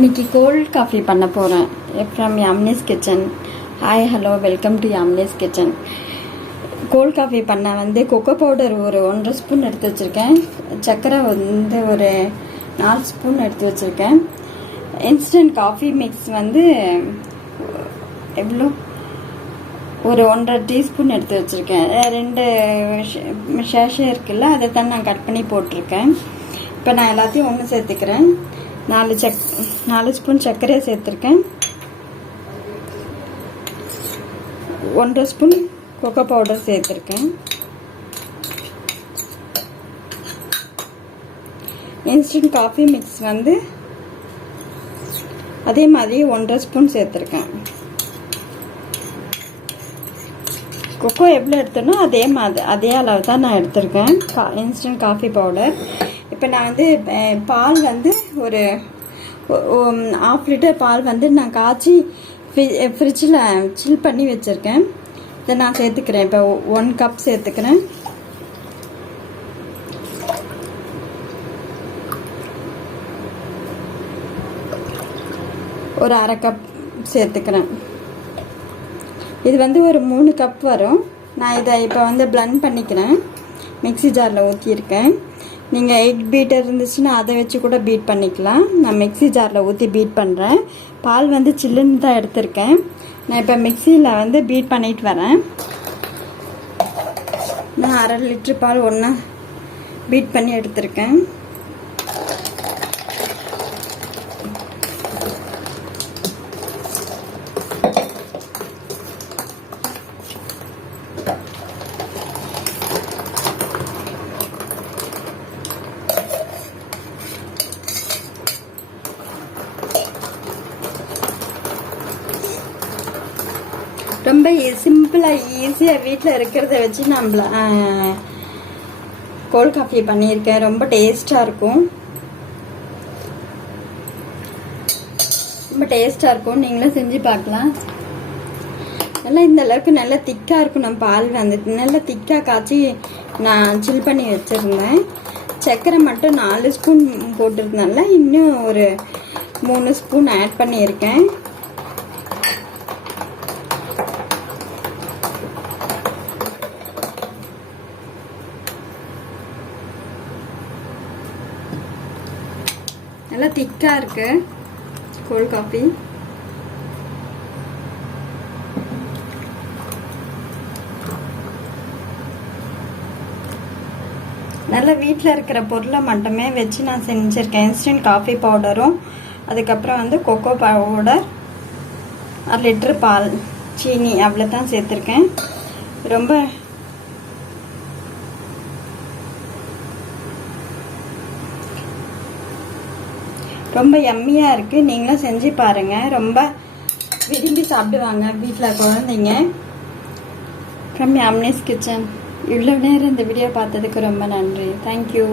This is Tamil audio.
இன்னைக்கு கோல்ட் காஃபி பண்ண போகிறேன் from Yamini's kitchen. Hi hello welcome to Yamini's kitchen. Cold coffee பண்ண கொக்கோ பவுடர் ஒரு 1.5 ஸ்பூன் எடுத்து வச்சுருக்கேன். சர்க்கரை ஒரு 4 ஸ்பூன் எடுத்து வச்சுருக்கேன். இன்ஸ்டன்ட் காஃபி மிக்ஸ் எவ்வளோ ஒரு 1.5 டீஸ்பூன் எடுத்து வச்சுருக்கேன். 2 ஷேஷே இருக்குல்ல, அதை தான் நான் கட் பண்ணி போட்டிருக்கேன். இப்போ நான் எல்லாத்தையும் ஒன்று சேர்த்துக்கிறேன். 4 ஸ்பூன் சர்க்கரையை சேர்த்துருக்கேன். 1.5 ஸ்பூன் கொக்கோ பவுடர் சேர்த்துருக்கேன். இன்ஸ்டன்ட் காஃபி மிக்ஸ் அதே மாதிரி 1.5 ஸ்பூன் சேர்த்துருக்கேன். கொக்கோ எவ்வளோ எடுத்தனோ அதே அளவு தான் நான் எடுத்திருக்கேன். Instant coffee powder. இப்போ நான் பால் ஒரு 1/2 லிட்டர் பால் நான் காய்ச்சி ஃப்ரிட்ஜில் சில் பண்ணி வச்சுருக்கேன். இதை நான் சேர்த்துக்கிறேன். இப்போ 1 கப் சேர்த்துக்கிறேன். ஒரு 1/2 கப் சேர்த்துக்கிறேன். இது ஒரு 3 கப் வரும். நான் இதை இப்போ பிளண்ட் பண்ணிக்கிறேன். மிக்ஸி ஜாரில் ஊற்றியிருக்கேன். நீங்கள் எக் பீட்டர் இருந்துச்சுன்னா அதை வச்சு கூட பீட் பண்ணிக்கலாம். நான் மிக்ஸி ஜாரில் ஊற்றி பீட் பண்ணுறேன். பால் சில்லுன்னு தான் எடுத்திருக்கேன். நான் இப்போ மிக்ஸியில் பீட் பண்ணிட்டு வரேன். நான் 1/2 லிட்டர் பால் ஒன்றா பீட் பண்ணி எடுத்திருக்கேன். ரொம்ப சிம்பிளாக ஈஸியாக வீட்டில் இருக்கிறத வச்சு நம்மள கோல்ட் காஃபி பண்ணியிருக்கேன். ரொம்ப டேஸ்ட்டாக இருக்கும். நீங்களும் செஞ்சு பார்க்கலாம். நல்லா இந்த அளவுக்கு நல்லா திக்காக இருக்கும். நம்ம பால் நல்லா திக்காக காய்ச்சி நான் சில் பண்ணி வச்சுருந்தேன். சர்க்கரை மட்டும் 4 ஸ்பூன் போட்டிருந்தனால இன்னும் ஒரு 3 ஸ்பூன் ஆட் பண்ணியிருக்கேன். நல்லா திக்காக இருக்கு கோல்ட் காஃபி. நல்லா வீட்டில் இருக்கிற பொருளை மட்டுமே வச்சு நான் செஞ்சுருக்கேன். இன்ஸ்டன்ட் காஃபி பவுடரும், அதுக்கப்புறம் கொக்கோ பவுடர், 1 லிட்டர் பால், சீனி அவ்வளோ தான் சேர்த்துருக்கேன். ரொம்ப யம்மியாக இருக்குது. நீங்களும் செஞ்சு பாருங்கள். ரொம்ப விரும்பி சாப்பிடுவாங்க வீட்டில் குழந்தைங்க. From Yamini's kitchen. இவ்வளோ நேரம் இந்த வீடியோ பார்த்ததுக்கு ரொம்ப நன்றி. தேங்க்யூ.